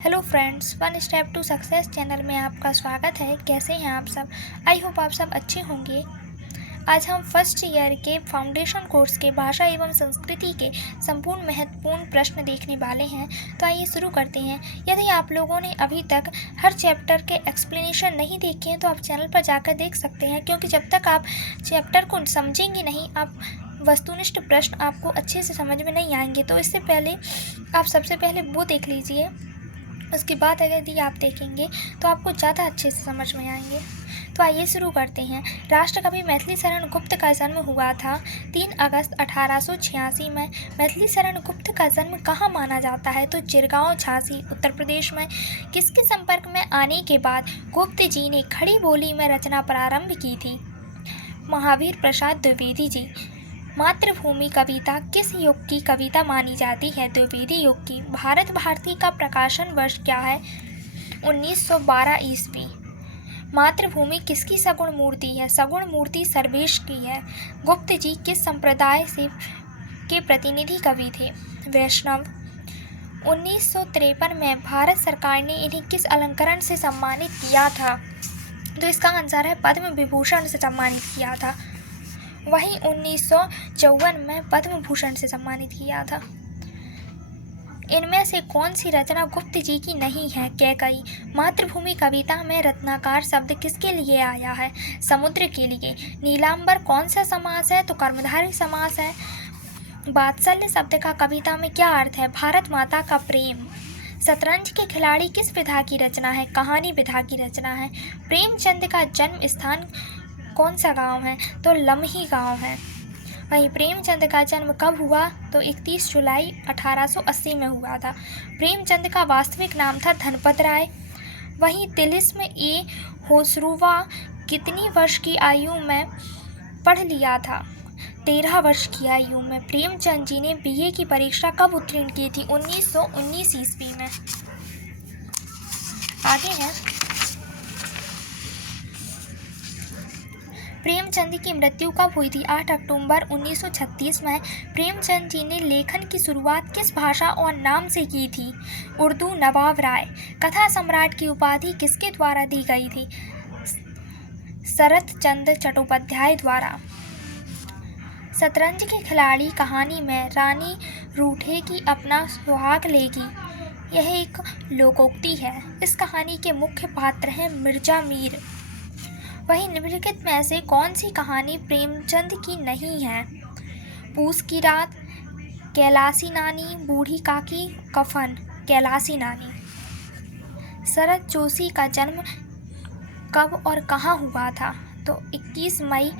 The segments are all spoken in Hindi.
Hello friends, one step to success channel में आपका स्वागत है। कैसे हैं आप सब? आई होप आप सब अच्छे होंगे। आज हम फर्स्ट ईयर के फाउंडेशन कोर्स के भाषा एवं संस्कृति के संपूर्ण महत्वपूर्ण प्रश्न देखने वाले हैं। तो आइए शुरू करते हैं। यदि आप लोगों ने अभी तक हर चैप्टर के एक्सप्लेनेशन नहीं देखे हैं तो आप चैनल पर जाकर देख सकते हैं, क्योंकि जब तक आप चैप्टर को समझेंगे नहीं, आप वस्तुनिष्ठ प्रश्न आपको अच्छे से समझ में नहीं आएंगे। तो इससे पहले आप सबसे पहले वो देख लीजिए, उसके बाद अगर ये आप देखेंगे तो आपको ज़्यादा अच्छे से समझ में आएंगे। तो आइए शुरू करते हैं। राष्ट्रकवि मैथिली शरण गुप्त का जन्म हुआ था 3 अगस्त 1886 में। मैथिली शरण गुप्त का जन्म कहाँ माना जाता है? तो चिरगांव, झांसी, उत्तर प्रदेश में। किसके संपर्क में आने के बाद गुप्त जी ने खड़ी बोली में रचना प्रारंभ की थी? महावीर प्रसाद द्विवेदी जी। मातृभूमि कविता किस युग की कविता मानी जाती है? द्विवेदी युग की। भारत भारती का प्रकाशन वर्ष क्या है? 1912 ईस्वी। मातृभूमि किसकी सगुण मूर्ति है? सगुण मूर्ति सर्वेश की है। गुप्त जी किस संप्रदाय से के प्रतिनिधि कवि थे? वैष्णव। 1953 में भारत सरकार ने इन्हें किस अलंकरण से सम्मानित किया था? तो इसका आंसर है पद्म विभूषण से सम्मानित किया था। वहीं 1954 में पद्म भूषण से सम्मानित किया था। इनमें से कौन सी रचना गुप्त जी की नहीं है? कैकई। मातृभूमि कविता में रत्नाकर शब्द किसके लिए आया है? समुद्र के लिए। नीलांबर कौन सा समास है? तो कर्मधारय समास है। वात्सल्य शब्द का कविता में क्या अर्थ है? भारत माता का प्रेम। शतरंज के खिलाड़ी किस विधा की रचना है? कहानी विधा की रचना है। प्रेमचंद का जन्म स्थान कौन सा गांव है? तो लम्ही गांव है। वहीं प्रेमचंद का जन्म कब हुआ? तो 31 जुलाई 1880 में हुआ था। प्रेमचंद का वास्तविक नाम था धनपत राय। वहीं तिलिस्म ए होसरुवा कितनी वर्ष की आयु में पढ़ लिया था? 13 वर्ष की आयु में। प्रेमचंद जी ने बीए की परीक्षा कब उत्तीर्ण की थी? 1919 ईस्वी में। आगे है, प्रेमचंद की मृत्यु कब हुई थी? 8 अक्टूबर 1936 में। प्रेमचंद जी ने लेखन की शुरुआत किस भाषा और नाम से की थी? उर्दू। नवाब राय। कथा सम्राट की उपाधि किसके द्वारा दी गई थी? शरत चंद्र चट्टोपाध्याय द्वारा। शतरंज के खिलाड़ी कहानी में रानी रूठेगी अपना सुहाग लेगी, यह एक लोकोक्ति है। इस कहानी के मुख्य पात्र हैं मिर्जा मीर। वहीं निम्नलिखित में से कौन सी कहानी प्रेमचंद की नहीं है? पूस की रात, कैलासी नानी, बूढ़ी काकी, कफन। कैलासी नानी। शरत जोशी का जन्म कब और कहाँ हुआ था? तो 21 मई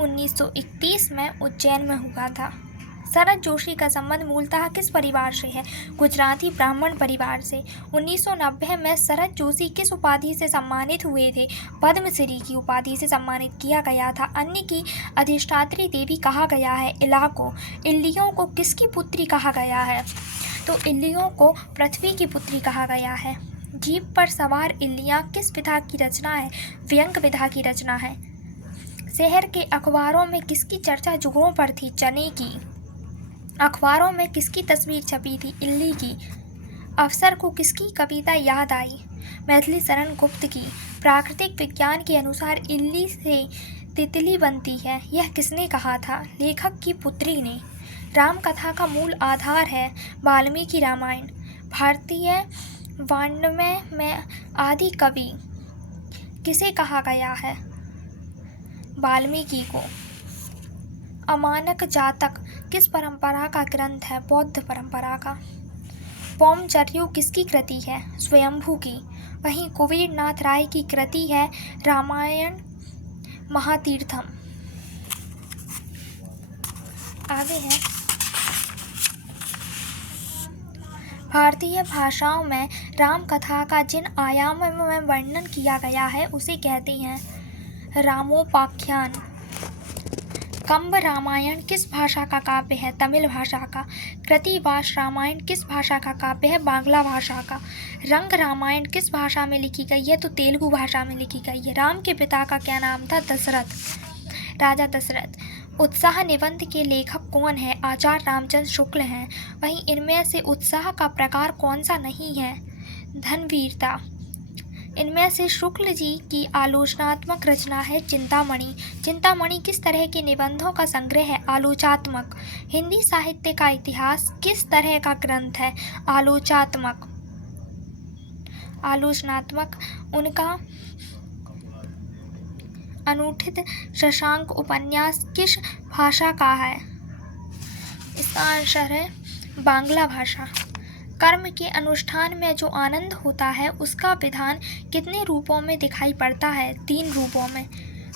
1931 में उज्जैन में हुआ था। शरत जोशी का संबंध मूलतः किस परिवार से है? गुजराती ब्राह्मण परिवार से। 1990 में शरत जोशी किस उपाधि से सम्मानित हुए थे? पद्मश्री की उपाधि से सम्मानित किया गया था। अन्न की अधिष्ठात्री देवी कहा गया है? इला को। इल्लियों को किसकी पुत्री कहा गया है? तो इल्लियों को पृथ्वी की पुत्री कहा गया है। जीप पर सवार इल्लियाँ किस विधा की रचना है? व्यंग्य विधा की रचना है। शहर के अखबारों में किसकी चर्चा जुगों पर थी? चने की। अखबारों में किसकी तस्वीर छपी थी? इल्ली की। अफसर को किसकी कविता याद आई? मैथिली शरण गुप्त की। प्राकृतिक विज्ञान के अनुसार इल्ली से तितली बनती है, यह किसने कहा था? लेखक की पुत्री ने। राम कथा का मूल आधार है वाल्मीकि रामायण। भारतीय वाङ्मय में आदि कवि किसे कहा गया है? वाल्मीकि को। अमानक जातक किस परंपरा का ग्रंथ है? बौद्ध परंपरा का। पौमचर्यु किसकी कृति है? स्वयंभू की। वहीं कुबेर नाथ राय की कृति है रामायण महातीर्थम। आगे है, भारतीय भाषाओं में राम कथा का जिन आयामों में वर्णन किया गया है उसे कहते हैं रामोपाख्यान। कंब रामायण किस भाषा का काव्य है? तमिल भाषा का। कृतिवास रामायण किस भाषा का काव्य है? बांग्ला भाषा का। रंग रामायण किस भाषा में लिखी गई है? तो तेलुगु भाषा में लिखी गई है। राम के पिता का क्या नाम था? दशरथ, राजा दशरथ। उत्साह निबंध के लेखक कौन है? आचार्य रामचंद्र शुक्ल हैं। वहीं इनमें से उत्साह का प्रकार कौन सा नहीं है? धनवीरता। इनमें से शुक्ल जी की आलोचनात्मक रचना है चिंतामणि। चिंतामणि किस तरह के निबंधों का संग्रह है? आलोचनात्मक। हिंदी साहित्य का इतिहास किस तरह का ग्रंथ है? आलोचनात्मक। उनका अनुठित शशांक उपन्यास किस भाषा का है? इसका आंसर है बांग्ला भाषा। कर्म के अनुष्ठान में जो आनंद होता है उसका विधान कितने रूपों में दिखाई पड़ता है? 3 रूपों में।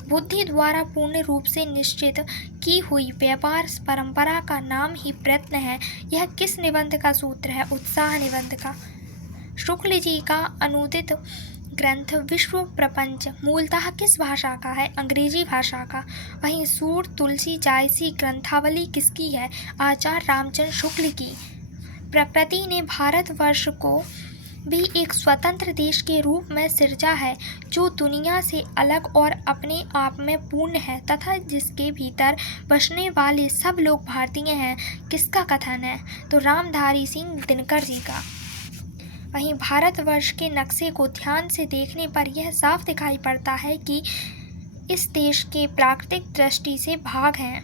बुद्धि द्वारा पूर्ण रूप से निश्चित की हुई व्यापार परंपरा का नाम ही प्रयत्न है। यह किस निबंध का सूत्र है? उत्साह निबंध का। शुक्ल जी का अनुदित ग्रंथ विश्व प्रपंच मूलतः किस भाषा का है? अंग्रेजी भाषा का। वहीं सूर तुलसी जायसी ग्रंथावली किसकी है? आचार्य रामचंद्र शुक्ल की। प्रकृति ने भारतवर्ष को भी एक स्वतंत्र देश के रूप में सिरजा है, जो दुनिया से अलग और अपने आप में पूर्ण है तथा जिसके भीतर बसने वाले सब लोग भारतीय हैं। किसका कथन है? तो रामधारी सिंह दिनकर जी का। वहीं भारतवर्ष के नक्शे को ध्यान से देखने पर यह साफ दिखाई पड़ता है कि इस देश के प्राकृतिक दृष्टि से भाग हैं,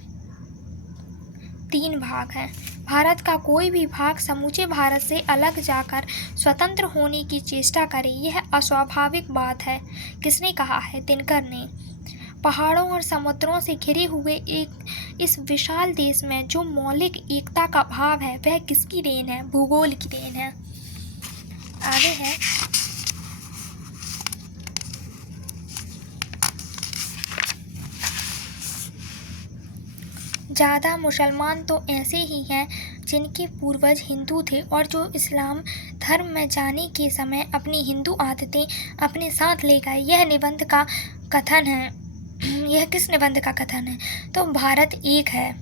3 भाग हैं। भारत का कोई भी भाग समूचे भारत से अलग जाकर स्वतंत्र होने की चेष्टा करे, यह अस्वाभाविक बात है। किसने कहा है? दिनकर ने। पहाड़ों और समुद्रों से घिरे हुए इस विशाल देश में जो मौलिक एकता का भाव है वह किसकी देन है? भूगोल की देन है। आगे है ज़्यादा मुसलमान तो ऐसे ही हैं जिनके पूर्वज हिंदू थे और जो इस्लाम धर्म में जाने के समय अपनी हिंदू आदतें अपने साथ ले गए। यह निबंध का कथन है। यह किस निबंध का कथन है? तो भारत एक है।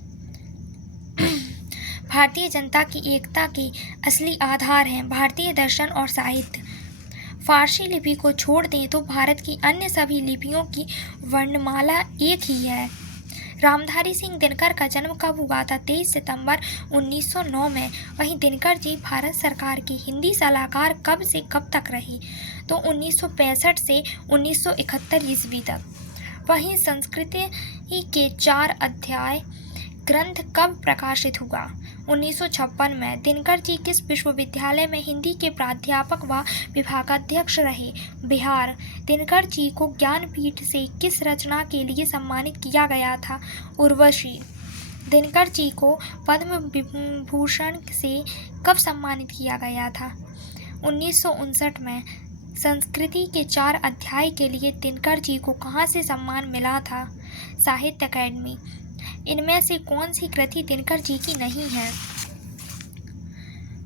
भारतीय जनता की एकता के असली आधार हैं भारतीय दर्शन और साहित्य। फारसी लिपि को छोड़ दें तो भारत की अन्य सभी लिपियों की वर्णमाला एक ही है। रामधारी सिंह दिनकर का जन्म कब हुआ था? 23 सितंबर 1909 में। वहीं दिनकर जी भारत सरकार के हिंदी सलाहकार कब से कब तक रहे? तो 1965 से 1971 ईस्वी तक। वहीं संस्कृत के 4 अध्याय ग्रंथ कब प्रकाशित हुआ? 1956 में। दिनकर जी किस विश्वविद्यालय में हिंदी के प्राध्यापक व विभागाध्यक्ष रहे? बिहार। दिनकर जी को ज्ञानपीठ से किस रचना के लिए सम्मानित किया गया था? उर्वशी। दिनकर जी को पद्म विभूषण से कब सम्मानित किया गया था? 1959 में। संस्कृति के 4 अध्याय के लिए दिनकर जी को कहाँ से सम्मान मिला था? साहित्य अकादमी। इनमें से कौन सी कृति दिनकर जी की नहीं है?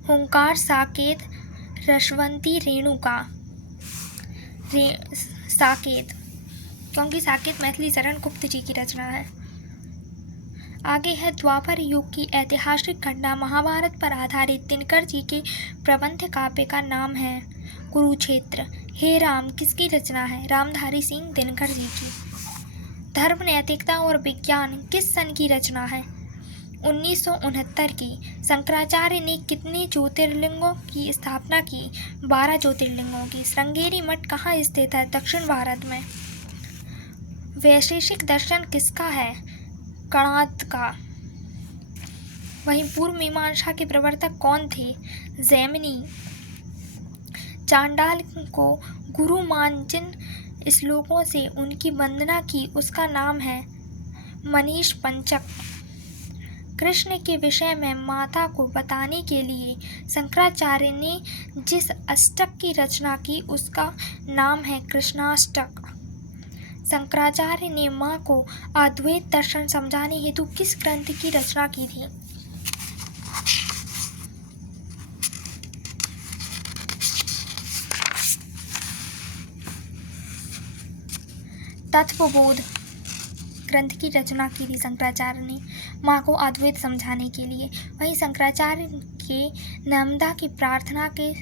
हुंकार, साकेत, रसवंती, रेणुका। साकेत, क्योंकि साकेत मैथिली शरण गुप्त जी की रचना है। आगे है द्वापर युग की ऐतिहासिक घटना महाभारत पर आधारित दिनकर जी के प्रबंध काव्य का नाम है कुरुक्षेत्र। हे राम किसकी रचना है? रामधारी सिंह दिनकर जी की। धर्म, नैतिकता और विज्ञान किस सन की रचना है? 1969 की। शंकराचार्य ने कितने ज्योतिर्लिंगों की स्थापना की? 12 ज्योतिर्लिंगों की। श्रृंगेरी मठ कहाँ स्थित है? दक्षिण भारत में। वैशेषिक दर्शन किसका है? कणाद का। वहीं पूर्व मीमांसा के प्रवर्तक कौन थे? जैमिनी। चांडाल को गुरु मान जिन श्लोकों से उनकी वंदना की उसका नाम है मनीष पंचक। कृष्ण के विषय में माता को बताने के लिए शंकराचार्य ने जिस अष्टक की रचना की उसका नाम है कृष्णाष्टक। शंकराचार्य ने माँ को अद्वैत दर्शन समझाने हेतु किस ग्रंथ की रचना की थी? तत्वबोध ग्रंथ की रचना की थी शंकराचार्य ने माँ को अद्वैत समझाने के लिए। वहीं शंकराचार्य के नर्मदा की प्रार्थना के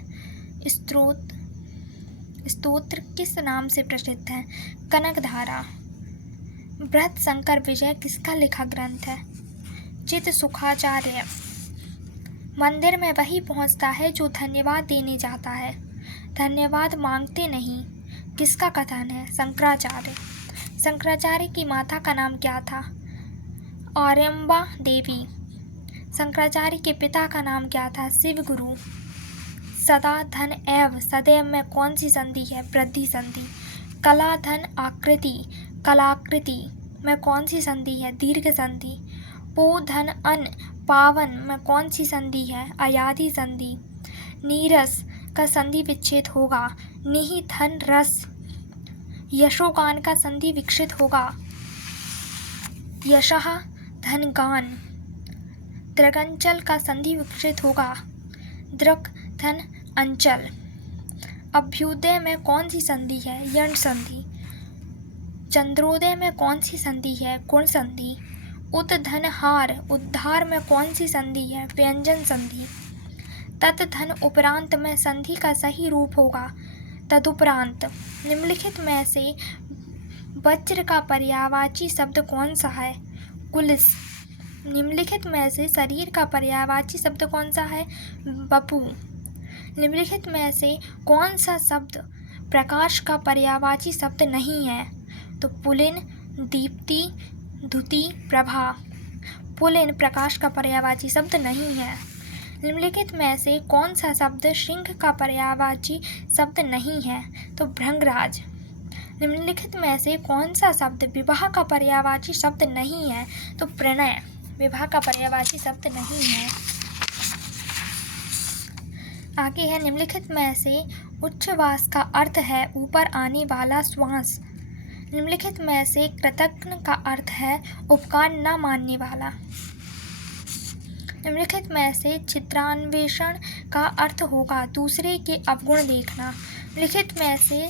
स्तोत्र किस नाम से प्रसिद्ध है? कनकधारा। बृहत शंकर विजय किसका लिखा ग्रंथ है? चित्त सुखाचार्य। मंदिर में वही पहुंचता है जो धन्यवाद देने जाता है, धन्यवाद मांगते नहीं, किसका कथन है? शंकराचार्य। शंकराचार्य की माता का नाम क्या था? आर्यम्बा देवी। शंकराचार्य के पिता का नाम क्या था? शिव गुरु। सदा धन एव सदैव में कौन सी संधि है? वृद्धि संधि। कला धन आकृति, कलाकृति में कौन सी संधि है? दीर्घ संधि। पो धन अन पावन में कौन सी संधि है? अयादि संधि। नीरस का संधि विच्छेद होगा, निहि धन रस। यशोगान का संधि विक्षित होगा, यशः धन गान। दृगंचल का संधि विक्षित होगा, दृक् धन अंचल। अभ्युदय में कौन सी संधि है? यण संधि। चंद्रोदय में कौन सी संधि है? गुण संधि। उत धन हार, उद्धार में कौन सी संधि है? व्यंजन संधि। तत् धन उपरांत में संधि का सही रूप होगा तदुपरांत। निम्नलिखित में से वज्र का पर्यायवाची शब्द कौन सा है? कुलिस। निम्नलिखित में से शरीर का पर्यायवाची शब्द कौन सा है? बपू। निम्नलिखित में से कौन सा शब्द प्रकाश का पर्यायवाची शब्द नहीं है? तो पुलिन, दीप्ति, धुति, प्रभा। पुलिन प्रकाश का पर्यायवाची शब्द नहीं है। निम्नलिखित में से कौन सा शब्द सिंह का पर्यायवाची शब्द नहीं है? तो भृंगराज। निम्नलिखित में से कौन सा शब्द विवाह का पर्यायवाची शब्द नहीं है? तो प्रणय। विवाह का पर्यायवाची शब्द नहीं है। आगे है, निम्नलिखित में से उच्छ्वास का अर्थ है ऊपर आने वाला श्वास। निम्नलिखित में से कृतज्ञ का अर्थ है उपकार न मानने वाला। निम्नलिखित में से चित्रान्वेषण का अर्थ होगा दूसरे के अवगुण देखना। निम्नलिखित में से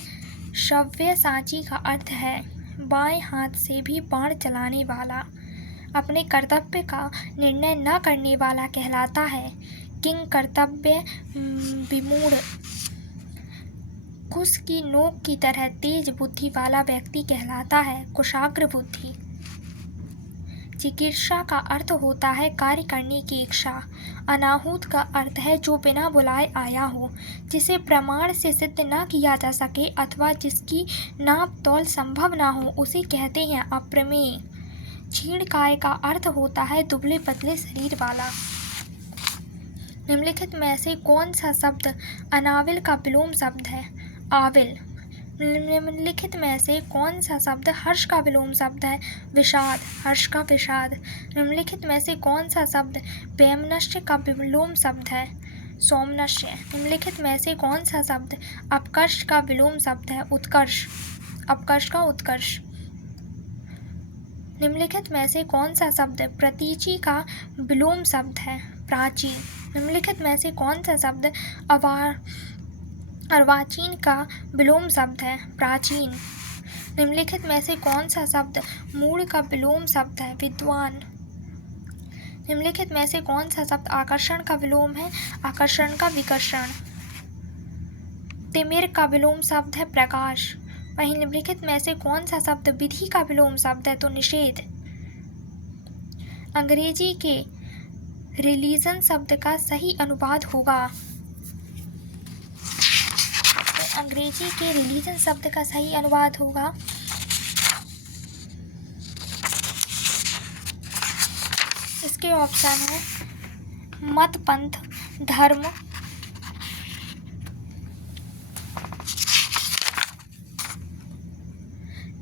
सव्यसाची का अर्थ है बाएं हाथ से भी बाण चलाने वाला। अपने कर्तव्य का निर्णय न करने वाला कहलाता है किंग कर्तव्य विमूढ़। कुश की नोक की तरह तेज बुद्धि वाला व्यक्ति कहलाता है कुशाग्र बुद्धि। चिकित्सा का अर्थ होता है कार्य करने की इच्छा। अनाहूत का अर्थ है जो बिना बुलाए आया हो, जिसे प्रमाण से सिद्ध न किया जा सके अथवा जिसकी नाप तौल संभव न हो, उसे कहते हैं अप्रमेय। क्षीणकाय का अर्थ होता है दुबले पतले शरीर वाला। निम्नलिखित में से कौन सा शब्द अनाविल का विलोम शब्द है? आविल। निम्नलिखित में से कौन सा शब्द हर्ष का विलोम शब्द है? विषाद। हर्ष का विषाद। निम्नलिखित में से कौन सा शब्द वैमनस्य का विलोम शब्द है? सौमनस्य। निम्नलिखित में से कौन सा शब्द अपकर्ष का विलोम शब्द है? उत्कर्ष। अपकर्ष का उत्कर्ष। निम्नलिखित में से कौन सा शब्द प्रतीचि का विलोम शब्द है? प्राचीन। निम्नलिखित में से कौन सा शब्द अर्वाचीन का विलोम शब्द है? प्राचीन। निम्नलिखित में से कौन सा शब्द मूढ़ का विलोम शब्द है? विद्वान। निम्नलिखित में से कौन सा शब्द आकर्षण का विलोम है? आकर्षण का विकर्षण। तिमिर का विलोम शब्द है प्रकाश। वहीं निम्नलिखित में से कौन सा शब्द विधि का विलोम शब्द है? तो निषेध। अंग्रेजी के रिलीजन शब्द का सही अनुवाद होगा, अंग्रेजी के रिलीजन शब्द का सही अनुवाद होगा इसके ऑप्शन है मत, पंथ, धर्म,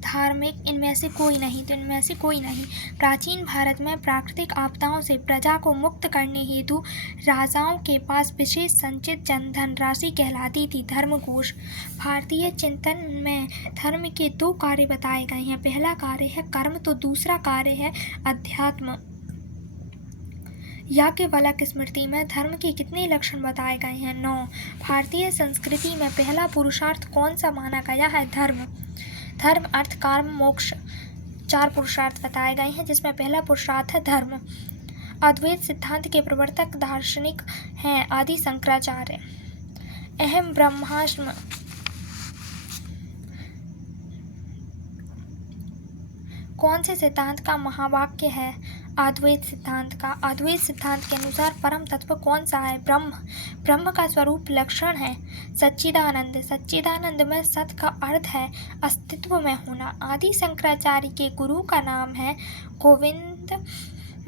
धार्मिक। इनमें से कोई नहीं। तो इनमें से कोई नहीं। प्राचीन भारत में प्राकृतिक आपदाओं से प्रजा को मुक्त करने हेतु राजाओं के पास विशेष संचित धन राशि कहलाती थी धर्मकोश। भारतीय चिंतन में धर्म के दो कार्य बताए गए हैं। पहला कार्य है कर्म, तो दूसरा कार्य है अध्यात्म। याज्ञवल्क्य स्मृति में धर्म के कितने लक्षण बताए गए हैं? 9। भारतीय संस्कृति में पहला पुरुषार्थ कौन सा माना गया है? धर्म। धर्म, अर्थ, काम, मोक्ष 4 पुरुषार्थ बताए गए हैं, जिसमें पहला पुरुषार्थ है धर्म। अद्वैत सिद्धांत के प्रवर्तक दार्शनिक हैं आदि शंकराचार्य। अहम ब्रह्मास्म कौन से सिद्धांत का महावाक्य है? अद्वैत सिद्धांत का। अद्वैत सिद्धांत के अनुसार परम तत्व कौन सा है? ब्रह्म। ब्रह्म का स्वरूप लक्षण है सच्चिदानंद। सच्चिदानंद में सत का अर्थ है अस्तित्व में होना। आदि शंकराचार्य के गुरु का नाम है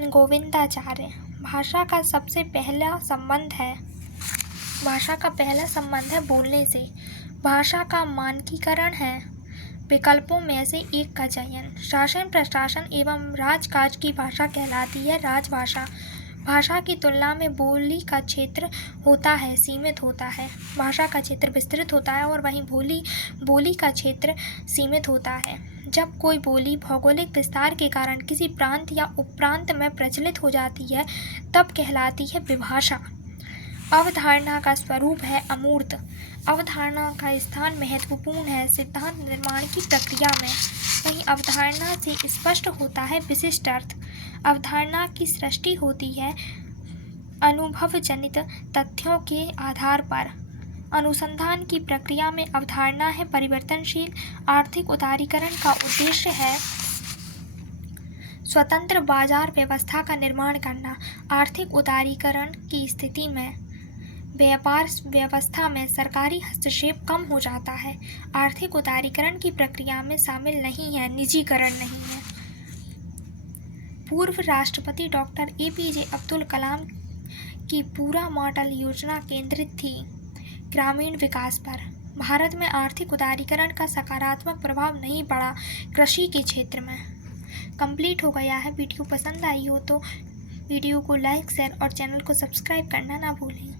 गोविंदाचार्य। भाषा का पहला संबंध है बोलने से। भाषा का मानकीकरण है विकल्पों में से एक का चयन। शासन, प्रशासन एवं राजकाज की भाषा कहलाती है राजभाषा। भाषा की तुलना में बोली का क्षेत्र होता है सीमित होता है। भाषा का क्षेत्र विस्तृत होता है और वहीं बोली का क्षेत्र सीमित होता है। जब कोई बोली भौगोलिक विस्तार के कारण किसी प्रांत या उपप्रांत में प्रचलित हो जाती है तब कहलाती है विभाषा। अवधारणा का स्वरूप है अमूर्त। अवधारणा का स्थान महत्वपूर्ण है सिद्धांत निर्माण की प्रक्रिया में। वहीं अवधारणा से स्पष्ट होता है विशिष्ट अर्थ। अवधारणा की सृष्टि होती है अनुभवजनित तथ्यों के आधार पर। अनुसंधान की प्रक्रिया में अवधारणा है परिवर्तनशील। आर्थिक उदारीकरण का उद्देश्य है स्वतंत्र बाजार व्यवस्था का निर्माण करना। आर्थिक उदारीकरण की स्थिति में व्यापार व्यवस्था में सरकारी हस्तक्षेप कम हो जाता है। आर्थिक उदारीकरण की प्रक्रिया में शामिल नहीं है निजीकरण नहीं है। पूर्व राष्ट्रपति डॉक्टर APJ अब्दुल कलाम की पूरा मॉडल योजना केंद्रित थी ग्रामीण विकास पर। भारत में आर्थिक उदारीकरण का सकारात्मक प्रभाव नहीं पड़ा कृषि के क्षेत्र में। कंप्लीट हो गया है। वीडियो पसंद आई हो तो वीडियो को लाइक, शेयर और चैनल को सब्सक्राइब करना ना भूलें।